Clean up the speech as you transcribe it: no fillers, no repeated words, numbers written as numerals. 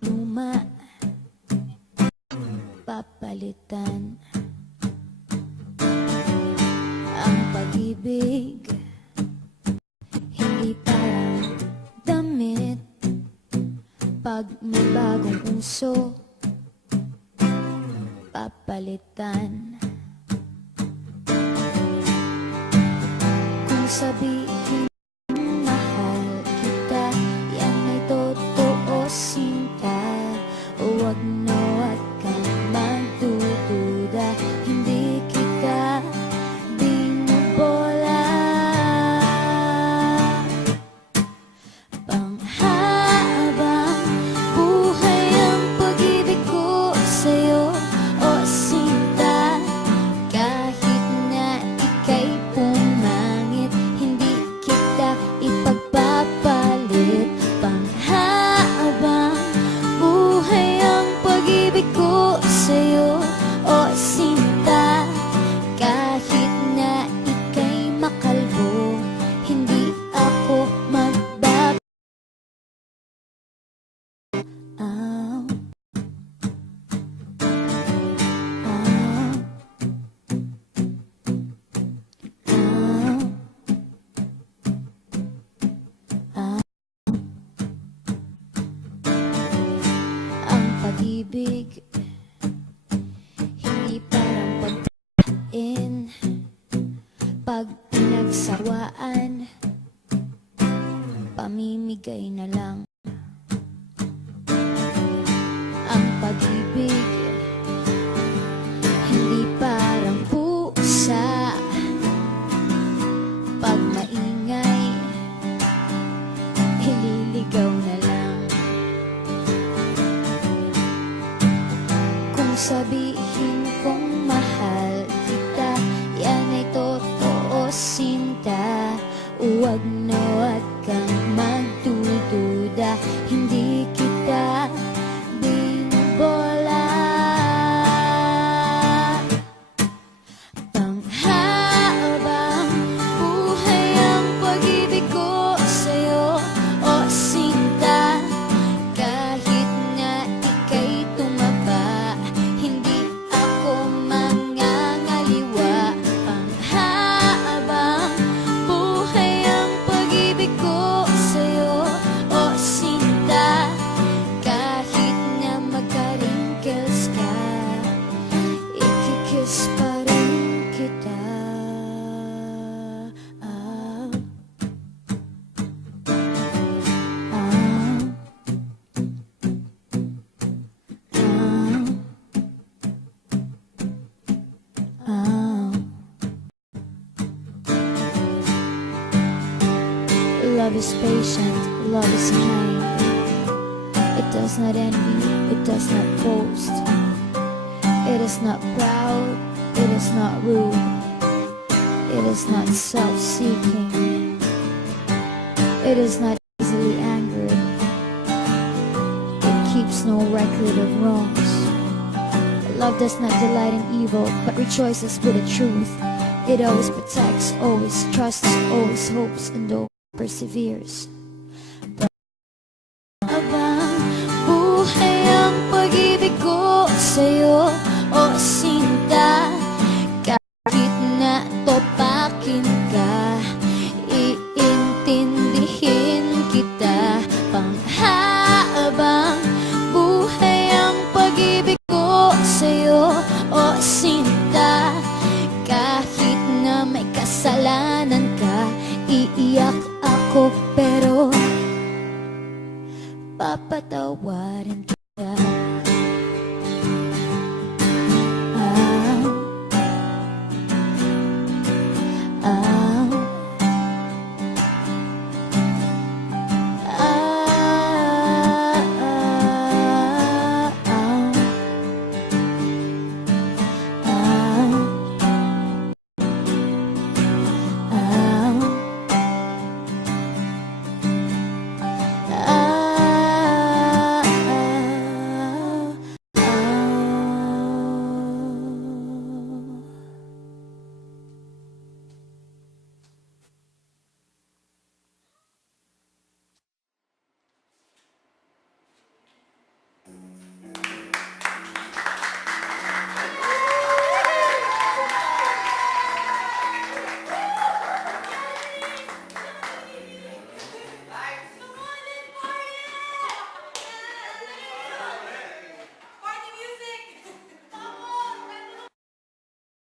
luma, papalitan ang pag-ibig. Hindi parang damit, pag may bagong uso, papalitan. Kung sabihin mahal kita, yan ay totoo sinta. Huwag na huwag kang magdududa, hindi kita binubola. Panghabang buhay ang pag-ibig ko sa'yo, o sinta. Kahit na ika'y pumangit, hindi kita ipagpapalit. Panghabang buhay ang pag-ibig ko sa'yo, o sinta. Kahit na ika'y makalbo, hindi ako magbabago. Ang pag-ibig, hindi parang pagkain. Pag pinagsawaan, pamimigay na lang. Ang pag-ibig, hindi parang pusa. Pag maingay, ililigaw na lang. Kung sabihin kong mahal kita, yan ay totoo sinta. Huwag na huwag kang magdududa, hindi kita binubola. Panghabang buhay ang pag-ibig ko sa'yo, o sinta. Kahit na ika'y tumaba, hindi ako mangangaliwa. Panghabang buhay ang pag-ibig ko sa'yo, o sinta. Kahit na magka-wrinkles ka, ikikiss pa rin kita. Love is patient, love is kind. It does not envy, it does not boast. It is not proud, it is not rude. It is not self-seeking. It is not easily angered. It keeps no record of wrongs. Love does not delight in evil, but rejoices with the truth. It always protects, always trusts, always hopes, and always perseveres. Abang buhay ang pag-ibig ko sa'yo, o sinta. Kahit na topakin ka, iintindihin kita. Panghabang buhay ang pag-ibig ko sa'yo, o sinta. Kahit na may kasalanan ka, iiyak ako pero papatawarin kita.